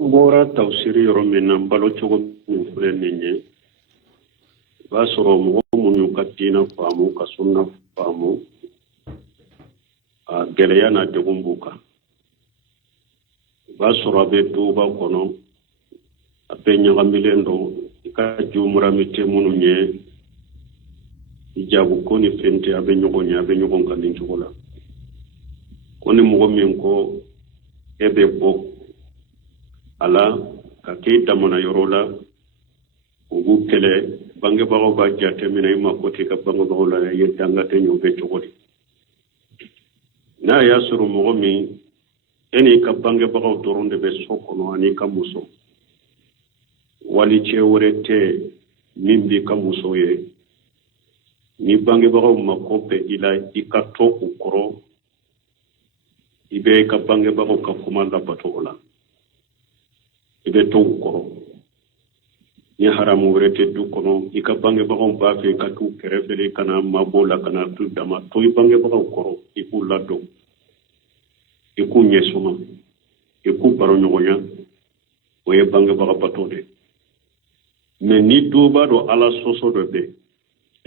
Bora tawsiri yɔrɔ min na balo cogo min filɛ nin ye I b'a sɔrɔ mɔgɔ minnu ka diinɛ faamu ka sunna faamu a gɛlɛya n'a degun b'u kan I b'a sɔrɔ a bɛ duba kɔnɔ a bɛ ɲagamilen don I ka jumurami tɛ minnu ye hijabu ko ni fɛn tɛ a bɛ ɲɔgɔn ye a bɛ ɲɔgɔn kan nin cogo la ko ni mɔgɔ min ko e bɛ bɔ ala ka kɛ damana yɔrɔ la u b'u kɛlɛ bangebagaw b'a jate minɛ I ma ko tɛ ka bangebagaw la ye danga tɛ ɲɔ bɛ cogo di n'a y'a sɔrɔ mɔgɔ min e n'i ka bangebagaw dɔrɔn de bɛ so kɔnɔ ani ka muso wali cɛ wɛrɛ tɛ min b'i ka muso ye ni bangebagaw ma ko bɛ I la I ka to u kɔrɔ I bɛ ka bangebagaw ka kuma labato o la I bɛ to u kɔrɔ ni haramu wɛrɛ tɛ du kɔnɔ I ka bangebagaw b'a fɛ ka t'u kɛrɛfɛ I kana mabɔ la kana t'u dama to I bangebagaw kɔrɔ I k'u ladon I k'u ɲɛsuma I k'u baroɲɔgɔnya o ye bangebaga bato de mais ni du b'a dɔn ala sɔsɔ dɔ bɛ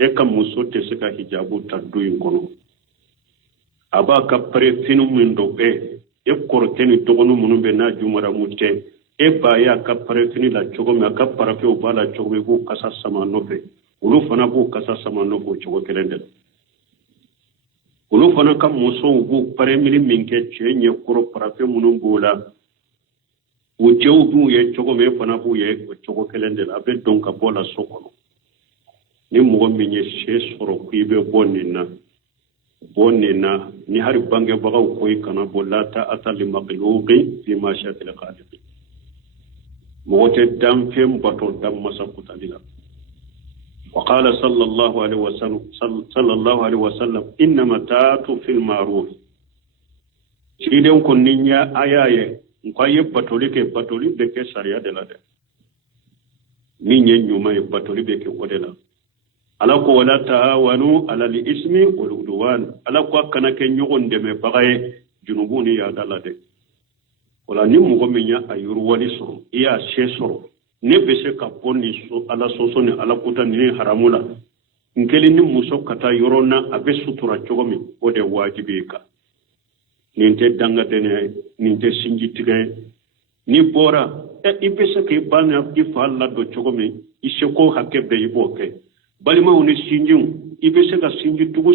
e ka muso tɛ se ka hijabu ta du in kɔnɔ a b'a ka parefini min dɔ e kɔrɔkɛ ni dɔgɔnin minnu bɛ n'a jumaramu tɛ e ba y'a ka parefini la cogo min a ka parafew b'a la cogo min I b'o kasa sama nɔfɛ olu fana b'o kasa sama nɔfɛ o cogo kelen de la olu fana ka musow b'o paremini min kɛ cɛ ɲɛ kɔrɔ parafe minnu b'o la o cɛw b'u ye cogo min e fana b'u ye o cogo kelen de la a bɛ dɔn ka bɔ la so kɔnɔ ni mɔgɔ min ye se sɔrɔ k'i bɛ bɔ nin na ni hari bangebagaw ko I kana bɔ la ta'ata li makhluqin fi ma'shiyatil khaliq mɔgɔ tɛ danfɛn bato dan masa kutali la wa qala sallallahu alaihi wasallam innama ta'atu fil ma'ruf ciden ko ninya ayaye nko ye batoli ke batoli be ke sariya de la de min ye ɲuman ye batoli be ke o de la ala ko wala ta'awanu ala al-ismi wal udwan ala ko kana ke ɲɔgɔn dɛmɛbaga ye junubu ni yaada la de wala ni mɔgɔ min ya a yurwali sɔrɔ I y'a se sɔrɔ ne bɛ se ka bɔ ni so ala sɔsɔ ni ala kota ni haramu la n kelen ni muso ka taa yɔrɔ na a bɛ sutura cogo min o de wajibi I kan nin tɛ dangadɛnɛ ye nin tɛ sinji tigɛ ye ni bɔra I bɛ se k'i ba na I fa ladon cogo min I seko hakɛ bɛɛ I b'o kɛ balimaw ni sinjiw I bɛ se ka sinji tugu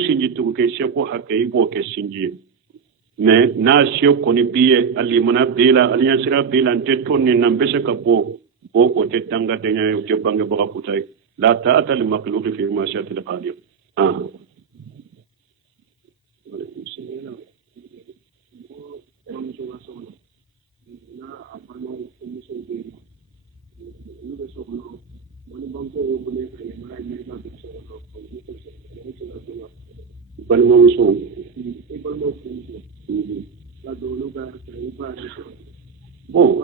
kɛ I seko hakɛ I b'o kɛ sinji ye mais n'a se kɔni b'i ye alimana b'i la aliyansira b'i la n tɛ to nin na n bɛ se ka bɔ o tɛ dangadɛnya ye o tɛ bangebaga kuta ye la ta'ata li makhluqin fi ma'shiyatil khaliq balimamuso bon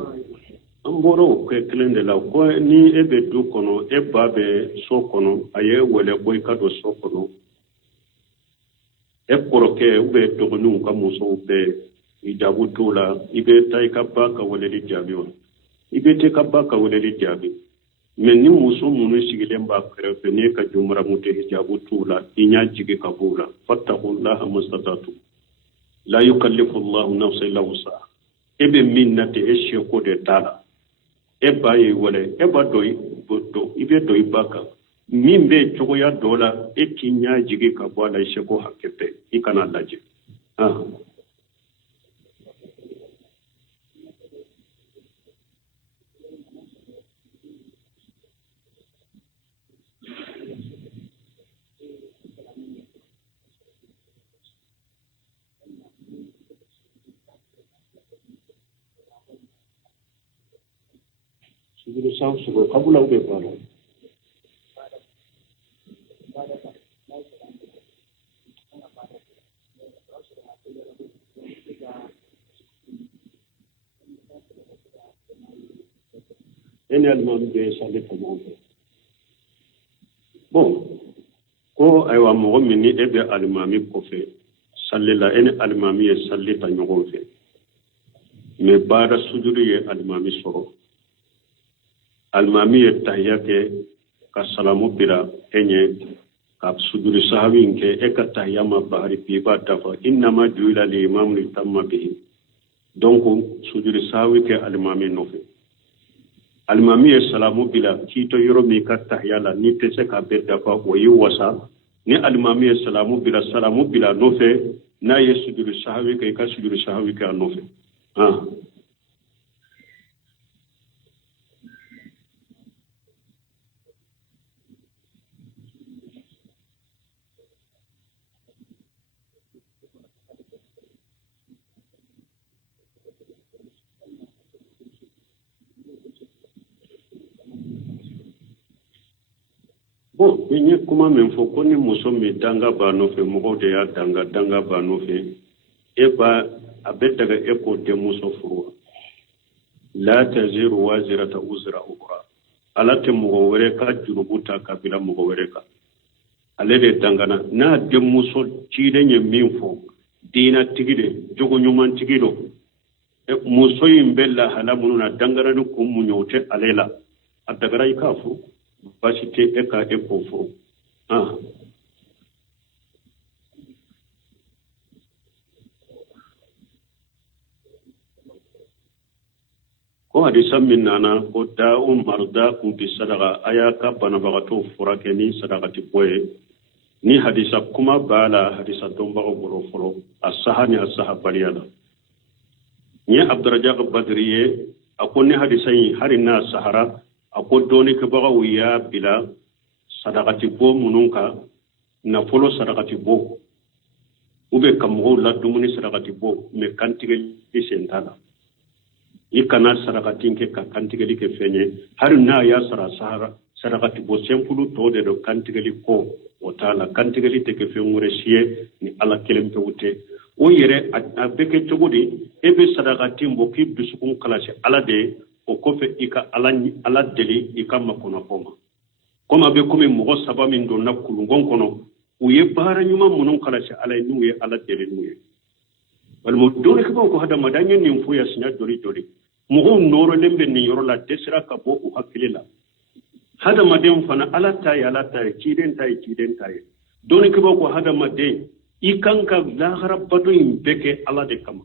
an bɔra o kɛ kelen de la ko ni e bɛ du kɔnɔ e ba bɛ so kɔnɔ a ye wɛlɛ bɔ I ka don so kɔnɔ e kɔrɔkɛ ou bien dɔgɔninw ka musow bɛ hijabu t'u la I bɛ taa I ka ba ka weleli jaabi wa I bɛ taa I ka ba ka weleli jaabi mais ni muso minnu sigilen b'a kɛrɛfɛ n'e ka jumaramu tɛ hijabu t'u la I ɲ'a jigi ka b'u la fattaqullaha mastata'tum la yukallifu Allahu nafsan illa wus'aha e bɛ min na tɛ e seko de t'a la e ba ye wɛlɛ e ba dɔ I bɛ dɔ I ba kan min bɛ cogoya dɔ la e k'i ɲ'a jigi ka bɔ a la I seko hakɛ bɛɛ I kana lajɛ sugu kabulaw bɛ balo e ni alimami bɛ sali kɛ ɲɔgɔn fɛ bon ko ayiwa mɔgɔ min ni e bɛ alimami kɔfɛ sali la e ni alimami ye sali ta ɲɔgɔn fɛ me bada sujudi ye alimami soro alimami ye tahiyya ke ka salamu bila enye ka sujudi sahawi ke e ka tahiyya ma bahari bi ba dafa innama juila li imam li tamma bihi donc sujudi sahawi ke alimami nofe alimami ye salamu bila kito yoro mi ka tahiyya la ni tese ka be dafa o yi wasa ni alimami ye salamu bila nofe na ye sujudi sahawi ke ka sujudi sahawi ke nofe bon nye kuma men fo ko ni muso mi danga ba no fe mo de ya danga ba no fe e ba abetaga e ko de muso furu la taziru wazirata uzra ukhra ala te mo wore ka jurubuta kabila mo wore ka ale de dangana na de muso ci de nye min fo dina tigide jogo nyuman tigido e muso yimbella hala mununa dangara ni ko mu nyote alela adagara ikafu basite eka epofo ko hadisa min nana ko da'u mardakum bi sadaqa ayaka banabagato furakeni sadaqati boye ni hadisa kuma bala hadisa dombago boro folo asahani asahabariyala ni abdurrazzaq badriye akoni hadisa yi harina sahara ako doni ke baga wiya bila sadaqati bo mununka na folo sadaqati bo ube kamgo la dumuni sadaqati bo me kantige lisentala ikana sadaqati ke ka kantige like fenye harina ya sahara sadaqati bo sempulu to de do kantige ko otala kantige li te ke fengure sie ni ala kelempe wute o yere abeke togodi ebe sadaqati mbo ki bisukun kala ala de o kofe ika ala deli ika makona koma be komi mogo saba min do na kulungon kono u ye baara nyuma munun kala ci ala nu ye ala deli nu ye wal mo do ke ko hada madanya ni fu ya sinya jori mogo noro lembe ni yoro la desira ka bo u hakilila hada madem fana ala tay kiden tay do ke ko hada madem ikanka la gharabatu beke ala de kama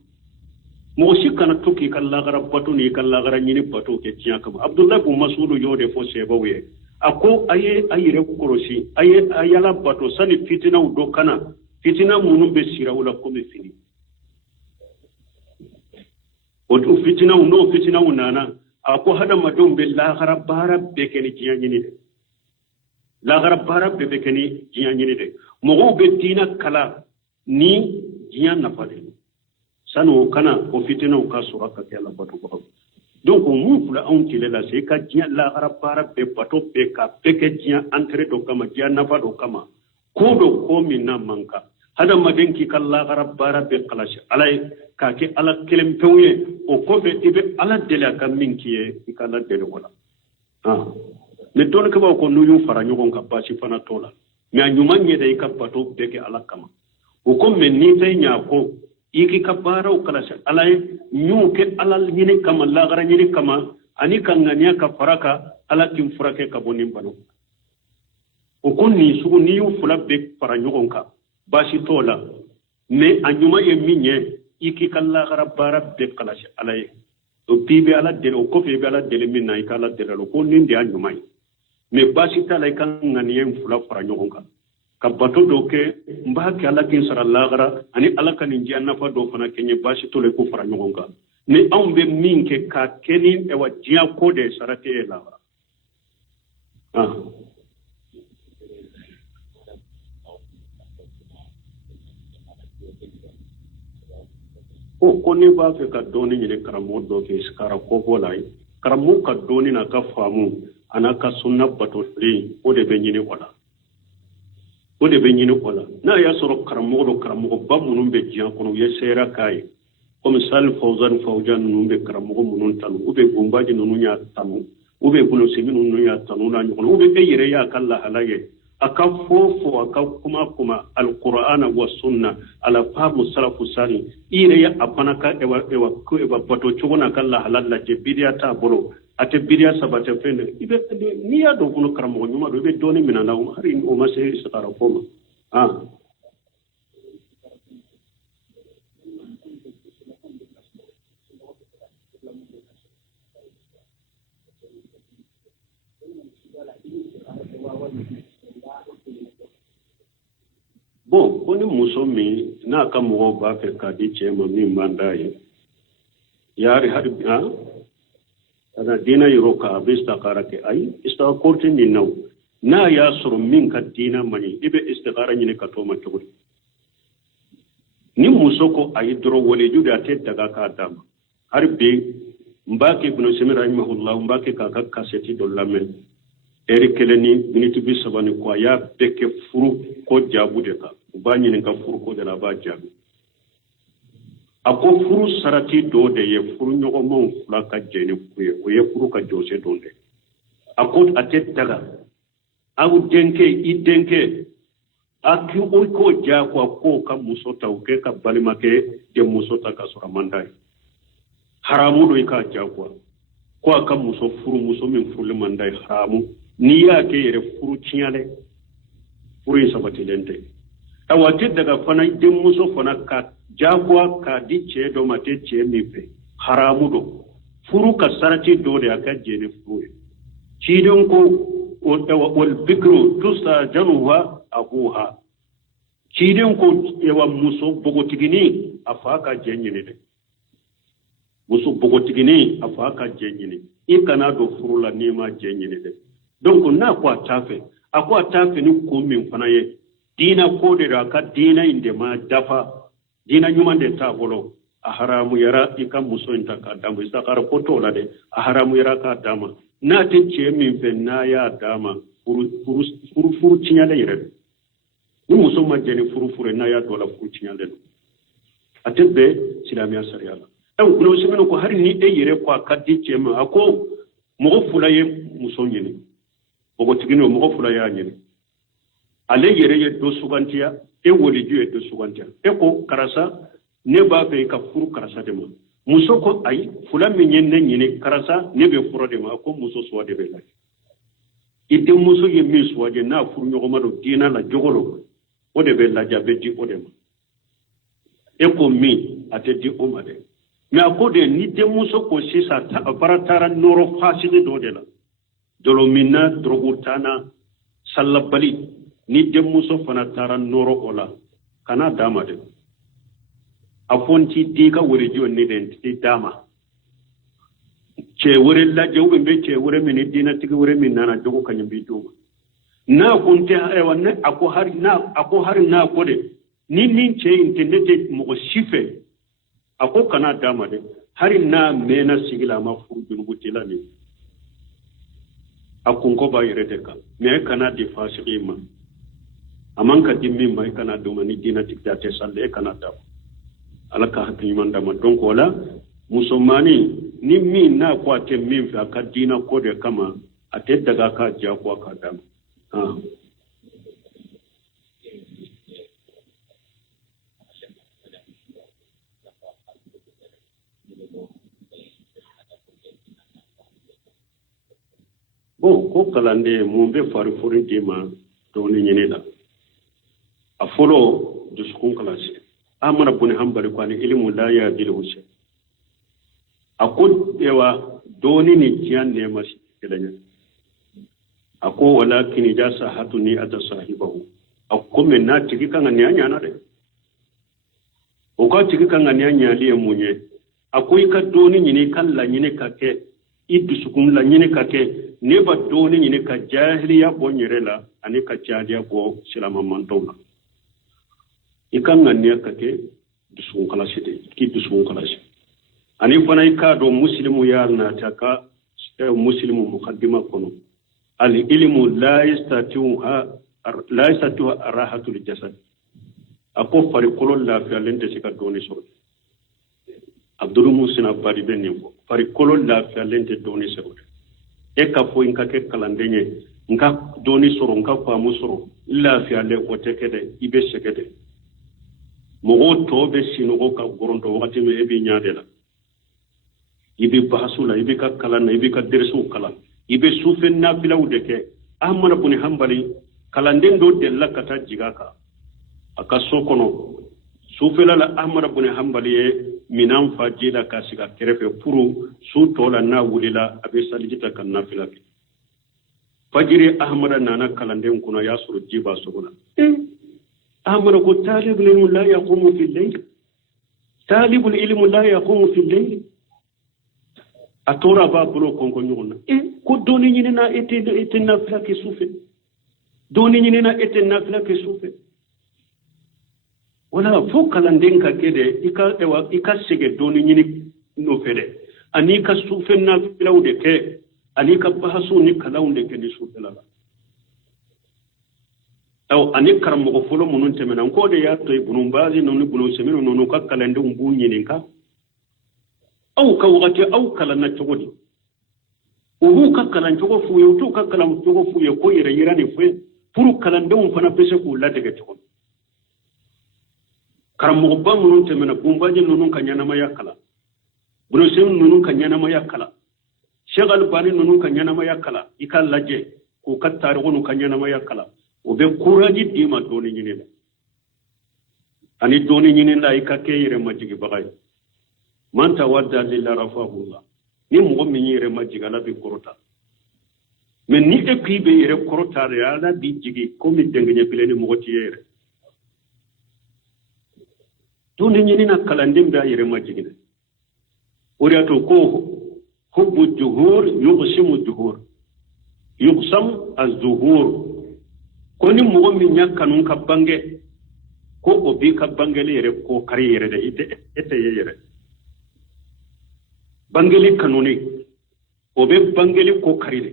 mo kana tukki kan lagara batu ni kan lagara nyini batu ke tiya kam abdullah bu masulu yode fo sebawe ako ayire korosi ayala batu sani fitina do kana fitina munum be sira wala ko me fini o to fitina nana ako hada madum be lagara bara be ke ni tiya nyini de lagara bara be ke ni tiya nyini de mo be tina kala ni tiya na fade sano kana ko fitina ka suraka ke la batu ko donc mu fula on tile la se ka dia la arabara be bato be ka peke dia entre do kama dia nafa do kama ko minna manka hada madenki kala arabara be kalash alay ka ke ala kelem pewye o ko be ibe ala dela ka minkiye ikala dele wala ne don ka ba ko nuyu fara nyogon ka basi fana tola mi anyuma nyede ka bato be ke ala kama o ko men ni tay nya ko iki kabara ukala alay nyuke alal nyini kama lagara nyini kama ani kangania ka faraka ala kim furake ka bonim banu ukuni sugu ni yu fula be para nyogonka bashi tola me anyuma ye minye iki kallagara bara be kala alay o bibe ala dele o kofe be ala dele minna ikala dele ko nindi anyuma me bashi tala kangania fula para nyogonka kabato doke mbaki ala kin sara lagara ani ala kan inji nafa do fana kenye bashi tole ko fara nyogonga ni ambe minke ka keni e wajia kode sarate e lagara o koni ba fe ka doni ni karamo do ke skara ko bolai karamo ka doni na ka famu anaka sunna bato li o de be nyini wala o de be nyini wala na ya soro karamo ba munun be jian kono ye sera kai comme sal fawzan nunu be karamo munun tanu ube gumbaji nunu nya tanu ube bulo simi nunu nya tanu na nyono ube be yere ya kala halaye aka fofo aka kuma alqur'ana wa sunna ala famu salafu sani ire ya apana ka ewa bato chugona kala halalla je bidia ta bolo ate bidia sabate fende ibe ni ya do kuno karamo nyuma do be doni minana hari o mase sakara foma bon koni muso min n'a ka mɔgɔw b'a fɛ k'a di cɛ ma min man d'a ye yari hali kana diina yɔrɔ kan a bɛ istikara kɛ ayi istikara kɔrɔtɛ nin na n'a y'a sɔrɔ min ka diina man ɲi i bɛ istikara ɲini ka t'o ma cogo di ni muso ko a ye dɔrɔn waleju de a tɛ daga k'a d'a ma hali bi n b'a kɛ ibn Simi rahimahullah n b'a kɛ k'a ka kasɛti dɔ lamɛn eri kelen ni miniti 30 ni ko a y'a bɛɛ kɛ furu ko jaabu de kan u b'a ɲininka furu ko de la a b'a jaabi a ko furu sarati dɔ de ye furu ɲɔgɔnmaw fila ka jɛ ni ku ye o ye furu ka jɔse dɔ de a ko a tɛ daga aw denkɛ i denkɛ a k'i o ko diyagoya ko ka muso ta o kɛ ka balimakɛ den muso ta ka sɔrɔ a man d'a ye haramu do i k'a diyagoya ko a ka muso furu muso min furuli man d'a ye haramu n'i y'a kɛ yɛrɛ furu tiɲɛ dɛ furu in sabatilen tɛ awa tɛ daga fana denmuso fana ka jagoya k'a di cɛ dɔ ma tɛ cɛ min fɛ haramu do furu ka sarati dɔ de a ka jɛ ni furu ye ciden ko wal bikru tustajanuha abuha ciden ko yawa muso bogotigini a fa ka jɛ ɲini dɛ muso bogotigini a fa ka jɛ ɲini i kana don furu la n'i ma jɛ ɲini dɛ donc n'a ko a t'a fɛ ni ko min fana ye diina ko de a ka diina in de ma dafa diina ɲuman de t'a bolo a haramuyara i ka muso in ta k'a d'a ma isakara ko t'o la dɛ a haramuyara k'a d'a ma n'a tɛ cɛ min fɛ n'a y'a d'a ma furu tiɲɛlen yɛrɛ don ni muso ma jɛ ni furu n'a y'a dɔ la furu tiɲɛlen don a tɛ bɛn silamɛya sariya la Ibn Simi ko hari ni e yɛrɛ ko a ka di cɛ ma a ko mɔgɔ fila ye muso ɲini bogotigini o mɔgɔ fila y'a ɲini ale yɛrɛ ye dɔ sugantiya e waliju ye dɔ sugantiya e ko karasa ne b'a fɛ i ka furu karasa de ma muso ko ayi fula min ye ne ɲini karasa ne bɛ fura de ma a ko muso suwa de bɛ lajɛ i denmuso ye min suwaje n'a furu ɲɔgɔnma don diina la jogo lo o de bɛ lajɛ a bɛ di o de ma e ko min a tɛ di o ma dɛ mais a ko de ni denmuso ko sisan a bara taara nɔrɔ fasigi dɔ de la dolominna drogutana salabali ni denmuso fana taara nɔrɔ o la kana d'a ma dɛ a fɔ n t'i di ka walejo ne de n t'i d'a ma cɛ wɛrɛ lajɛ u bɛ cɛ wɛrɛ min ni diinatigi wɛrɛ min nana jogo ka ɲɛ b'i d'o ma n'a ko n tɛ ayiwa ne a ko hari n'a ko de ni nin cɛ in tɛ ne tɛ mɔgɔ si fɛ a ko kana d'a ma dɛ hari n'a mɛnna sigi la a ma furu junubu t'i la nin a kunko b'a yɛrɛ de kan mais e kana di fasigi ma a man ka di min ma e kana d'o ma ni diinatigi tɛ a tɛ salde e kana d'a ma ala ka hakili ɲuman d'a ma donc o la musomani ni min n'a ko a tɛ min fɛ a ka diina ko de kama a tɛ daga k'a diyagoya k'a d'a ma bon ko kalanden mun bɛ fari fori di ma dɔɔni ɲini la a fɔlɔ dusukun kalasi Ahmad ibn Hanbali ko ani ilmu la ya'dilu shay a ko yawa dɔɔni ni diɲɛ nɛɛma si kɛlɛɲɛ a ko walakin ja sahatuni ata sahibahu a ko mɛ n'a tigi kan ka ɲa ɲana dɛ o ka tigi kan ka ɲa ɲali ye mun ye a ko i ka dɔɔni ɲini i ka laɲini ka kɛ i dusukun laɲini ka kɛ ne ba dɔɔni ɲini ka jahiliya bɔ n yɛrɛ la ani ka jahiliya bɔ silamɛmantɔw la i kan ka ɲɛ ka kɛ dusukun kalasi de k'i dusukun kalasi ani fana i k'a dɔn muslimu y'a nata ka muslimu mukaddima kɔnɔ ali ilmu la yastati'u rahatul jasad a ko farikolo lafiyalen tɛ se ka dɔɔni sɔrɔ Abdul Musin Abadi bɛ nin fɔ farikolo lafiyalen tɛ dɔɔni sɔrɔ e ka fɔ in ka kɛ kalanden ye nka doni soro nka faamu soro lafiyale o tɛ kɛ dɛ i bɛ sɛgɛ dɛ mɔgɔw tɔ bɛ sinɔgɔ ka gorontɔ wagati min e bɛ ɲa de la i bɛ bahasu la i bɛ ka kalan na i bɛ ka dɛrɛsiw kalan i bɛ sufɛ nafilaw de kɛ Ahmad ibn Hanbali kalanden dɔ delila ka taa jiga kan a ka so kɔnɔ sufɛla la Ahmad ibn Hanbali ye minan fa ji la ka sigi a kɛrɛfɛ pour su tɔ la n'a wulila a bɛ saliji ta ka nafila kɛ fajiri Ahmad nana kalanden kunna y'a sɔrɔ ji b'a sogo la Ahmad ko talibul ilmi la yaqumu fil layl talibul ilmi la yaqumu fil layl a tora b'a bolo kɔnkɔ ɲɔgɔn na ko dɔɔni ɲinina e tɛ nafila kɛ sufɛ dɔɔni ɲinina e tɛ nafila kɛ sufɛ wala fo kalanden ka kɛ dɛ i ka sɛgɛ dɔɔni ɲini nɔfɛ dɛ ani ka sufɛ nafilaw de kɛ ani ka bahasu ni kalanw de kɛ ni sufɛla la ani karamɔgɔ fɔlɔ minnu tɛmɛna n k'o de y'a to Ibn Baz ninnu Ibn Usaymin ninnu ka kalandenw b'u ɲininka aw ka wagati aw kalanna cogo di u b'u ka kalan cogo f'u ye u t'u ka kalan cogo f'u ye ko yɛrɛ yira ni fɔ pour kalandenw fana bɛ se k'u ladege cogo karamɔgɔba minnu tɛmɛna Ibn Baz ninnu ka ɲɛnamaya kalan Ibn Usaymin ninnu ka ɲɛnamaya kalan Sheikh Albani ninnu ka ɲɛnamaya kalan i ka lajɛ k'u ka taarikh n'u ka ɲɛnamaya kalan o bɛ courage d'i ma dɔɔni ɲini la ani dɔɔni ɲini la i ka kɛ yɛrɛ majigibaga ye man tawadda lillahi rafa'ahullah ni mɔgɔ min yɛrɛ majigi Ala bɛ kɔrɔta mais ni e k'i bɛ yɛrɛ kɔrɔta de Ala b'i jigi komi dɛngɛɲɛ bilen ni mɔgɔ t'i yɛrɛ dɔɔni ɲini na kalanden bɛ a yɛrɛ majigi dɛ o de y'a to ko hubbu juhur yuqsimu juhur yuqsam az-zuhur ko ni mɔgɔ min y'a kanu ka bange ko o b'i ka bangeli yɛrɛ ko kari yɛrɛ dɛ e tɛ ye yɛrɛ bangeli kanuni o bɛ bangeli ko kari de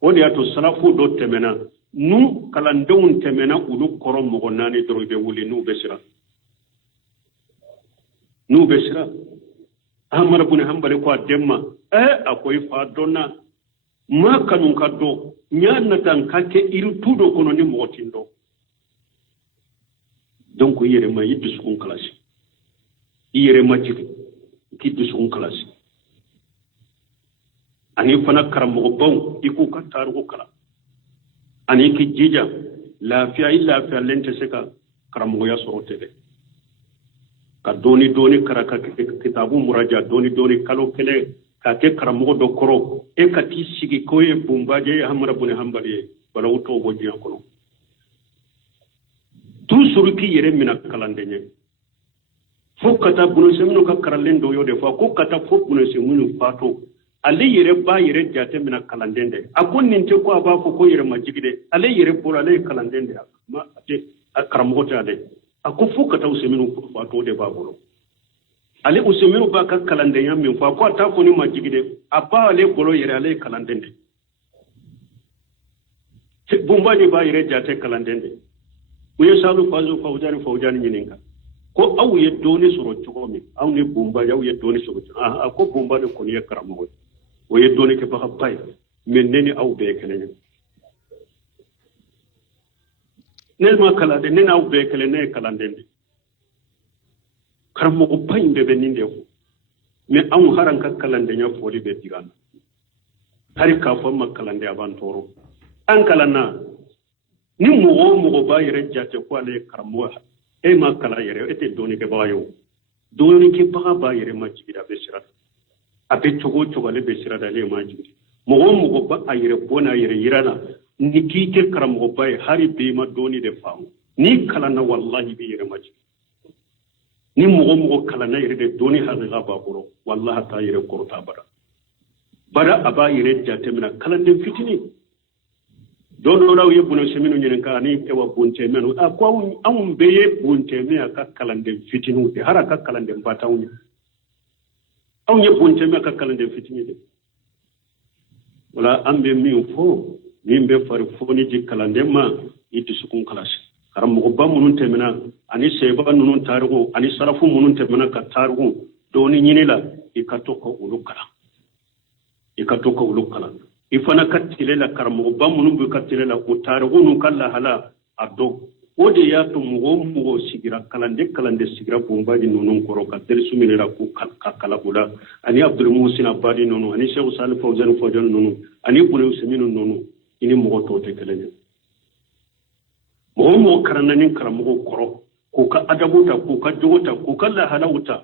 o de y'a to salafu dɔ tɛmɛna nu kalandenw tɛmɛna olu kɔrɔ mɔgɔ 4 dɔrɔn i bɛ wuli n'u bɛ sira Ahmad ibn Hanbali ko a den ma a ko i fa dɔnna ma kanu ka dɔn nya natan ka kɛ iri tu dɔ kɔnɔ ni mɔgɔ tin dɔn donc i yɛrɛ ma i dusukun kalasi i yɛrɛ ma jigi k'i dusukun kalasi ani fana karamɔgɔbaw i k'u ka taariku kalan ani k'i jija lafiya i lafiyalen tɛ se ka karamɔgɔya sɔrɔ tɛ dɛ ka dɔɔni kara ka kitabu muraja dɔɔni kalo kelen ka kɛ karamɔgɔ dɔ kɔrɔ e ka t'i sigi ko ye Ibn Baz ye Ahmad ibn Hanbali ye wala u t'o bɔ diɲɛ kɔnɔ toujours k'i yɛrɛ minɛ kalanden ye fo ka taa Ibn Usaymin ka kalanlen dɔ y'o de fɔ ko ka taa fo Ibn Usaymin faatu ale yɛrɛ b'a yɛrɛ jate minɛ kalanden de a ko nin tɛ ko a b'a fɔ ko yɛrɛ ma jigi de ale yɛrɛ bolo ale ye kalanden de a karamɔgɔ tɛ ale a ko fo ka taa Usaymin faatu o de b'a bolo ale Usaymin b'a ka kalandenya min fɔ a ko a t'a fɔ ni ma jigi de a b'a ale bolo yɛrɛ ale ye kalanden de Ibn Baz b'a yɛrɛ jate kalanden de u ye Saalu Fawzani ɲininka ko aw ye dɔɔni sɔrɔ cogo min aw ni Ibn Baz aw ye dɔɔni sɔrɔ cogo a ko Ibn Baz kɔni ye karamɔgɔ ye o ye dɔɔni kɛbaga ba ye mais ne ni aw bɛɛ ye kelen ye ne ma kalan de ne n'aw bɛɛ ye kelen ne ye kalanden de karamɔgɔ ba in bɛɛ bɛ nin de fɔ mais anw haran ka kalandenya fɔli bɛ diga na hari k'a fɔ ma kalanden a b'an tɔɔrɔ an kalanna ni mɔgɔ o mɔgɔ b'a yɛrɛ jate ko ale ye karamɔgɔ e ma kalan yɛrɛ e tɛ dɔɔni kɛbaga ye o dɔɔni kɛbaga b'a yɛrɛ ma jigin a bɛ sira a bɛ cogo o cogo ale bɛ sira da ale ma jigin mɔgɔ o mɔgɔ ba a yɛrɛ bɔ n'a yɛrɛ yira la ni k'i kɛ karamɔgɔba ye hari bi ma dɔɔni de faamu n'i kalanna wallahi i b'i yɛrɛ ma jigin ni mɔgɔ mɔgɔ kalanna yɛrɛ de dɔɔni hakika b'a bolo wallahi t'a yɛrɛ kɔrɔta bada a b'a yɛrɛ jate minɛ kalanden fitinin dɔw la u ye Ibn Usaymin ɲininka ani ewa Buntɛmɛn a ko anw bɛɛ ye Buntɛmɛn a ka kalanden fitininw de hari a ka kalanden ba t'anw ye anw ye Buntɛmɛn a ka kalanden fitinin de wala an bɛ min fɔ min bɛ fari foni di kalanden ma i dusukun kalasi karamɔgɔba minnu tɛmɛna ani sɛba ninnu taariku ani sarafu minnu tɛmɛna ka taariku dɔɔni ɲini la i ka to ka olu kalan ifana katile la karamo ba munum bu katile la utarigunu kala hala ado ode ya to mugo sigira kalande sigira bombadi nonun koro ka tersu minira ku kala bula ani abdul musin abadi nonu ani sheikh salih fawzan nonu ani bulu seminu nonu ini mugo to te kelenya mo karananin karamo koro ko ka adabuta ko ka jogota ko kala halawta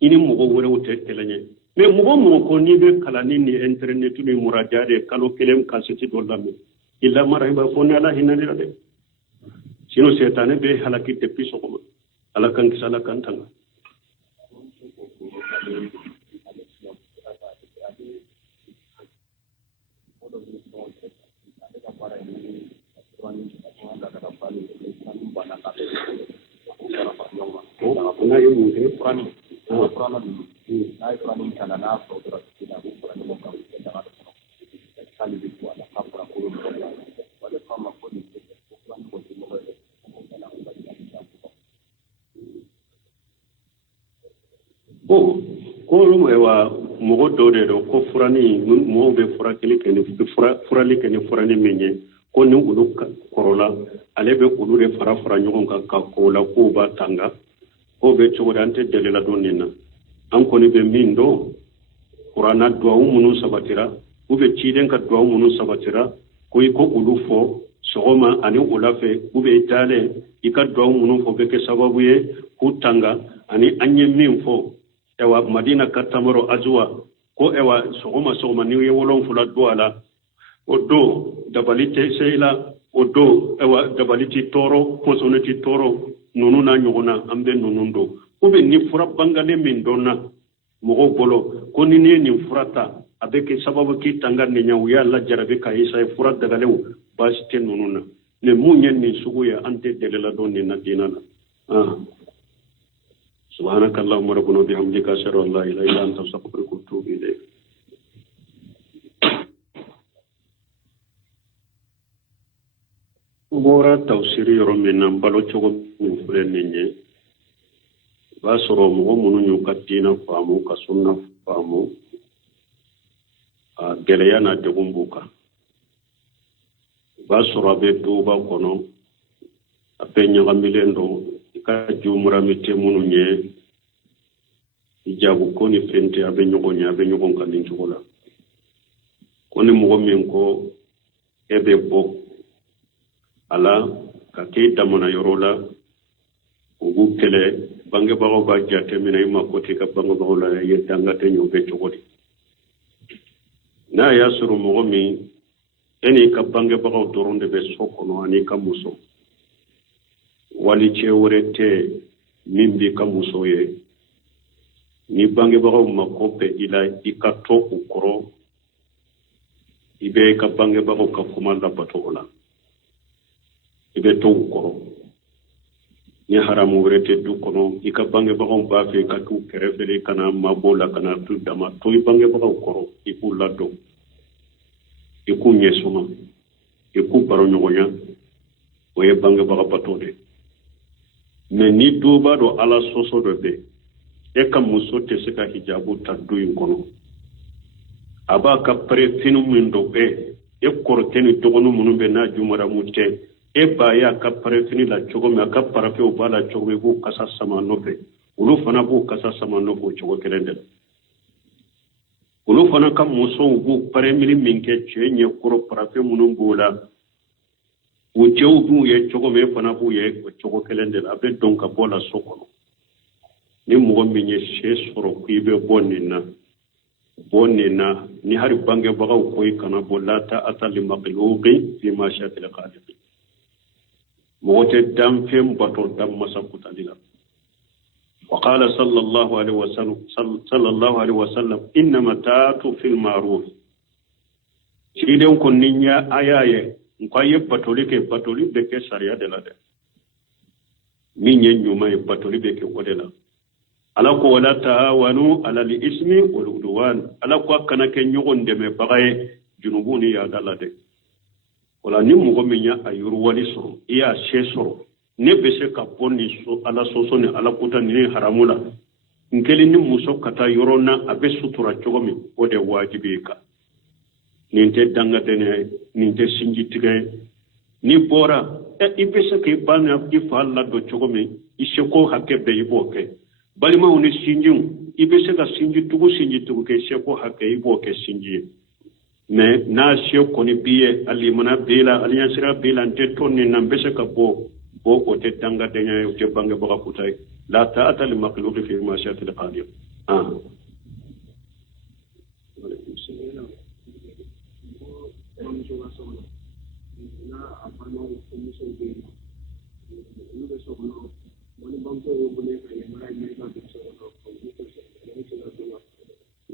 ini mugo wore wote kelenya mais mugo ko ni be kalani ni internet ni murajade kalo kelem kaseti dolami illa maraiba fonna la hinani rade sino setane be halaki te piso ko ala kan kisala kan tanga kuna yo mungkin peran naik peran kana na saudara kita peran mo ka kita kali di kuala kapra kurun wala kama ko ni peran ko di mo ko lo ewa mo do de do ko furani mo be furakili ke ni furali ke ni furani menye ko ni ulu korola ale be ulu de fara nyogon ka ko la ko ba tanga ko be chogorante delela donina an ko ni be mindo qur'ana duwa munu sabatira ube ciden ka duwa munu sabatira ko iko ulu fo sogoma ani ulafe ube itale ika duwa munu fo be ke sababu ye hutanga ani anye min fo ewa madina katamaro azwa ko ewa sogoma ni ye wolon fula duala odo dabalite seila odo ewa dabaliti toro posoneti toro nunu na nyogona ambe nunundo ube ni fura bangale min donna mogo bolo ko ni furata abeke sababu ki tanga ne nyawya la jarabe ka isa fura dagalew basite nununa ne munyen ni suguya ante delela donni na dinana سبحانك اللهم ربنا وبحمدك أشهد أن لا إله إلا أنت أستغفرك وأتوب إليك ngora tawsiri yoro min nan balo cogo min fulen ninye ba soro mo munu nyu katina faamu ka sunna faamu a geleya na degumbuka ba soro be duba kono apenya gamilendo ka jumura mite munu nye ijabu ko ni fente abe nyogon kan din chogola ko ni mo min ko ebe bo ala ka ke damona yorola ugu kele bange bago ba jate mina ima ko te ka bange bago la ye tanga te nyobe chogodi na ya suru mo mi eni ka bange bago doronde be sokono ani ka muso wali cheurete mimbi kamuso ye ni bange bago makope ila ikato ukoro ibe ka bange bago ka kumanda batola ibe to ukoro ni haramu urete du kono ika bange bago bafe ka tu kerefele kana mabola kana tu dama to bange bago ukoro iku lado iku nyesuma iku baronyogonya oye bange bago batode mais ni duba do ala soso do be e kam muso te se ka hijabu taddu yin kono aba ka pre finu min do be e korteni togonu munu be na jumara mutte e ba ya ka pre fini la chogo me ka parafe o bala chogo be bu kasa sama no be ulu fana bu kasa sama no bo chogo kelende ulu fana kam muso bu pre mili minke chenye koro parafe munu bola o jewdu ye chogo me fana bu ye chogo kelende abe donka bola sokono ni mo minye shesoro kuibe bonina ni hari bange bagaw koy kana bolata atali maqluqi fi ma shatil qadiqi mo te dam fem bato dam masakuta dila وقال صلى الله عليه وسلم انما تاتو في المعروف شيدن كون نيا ayaye nkoye batoli be ke sharia de la de minye nyuma e batoli be ke odela ala ko wala taawanu ala li ismi wal udwan ala ko kana ke nyogonde me bagaye junubuni ya dala de wala ni mugo minya ayuru wali so iya shesoro ne be se ka ponni so ala soso ne ala kuta ni haramula ngeli ni muso kata yorona abe sutura chogomi ode wajibi ka ninte danga dene ninte sinji tige ni bora ibese ke bana ifalla do chogome iseko hakke be iboke balima uni sinji ibese ka sinji tugu ke seko hakke iboke sinji mais na seko ni biye ali mana bela alliansira bela ante tonni nambese ka bo ko te danga dene te bange boka kutay la ta'ata li makhluqi fi ma'siyati al-qadir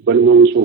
balma muso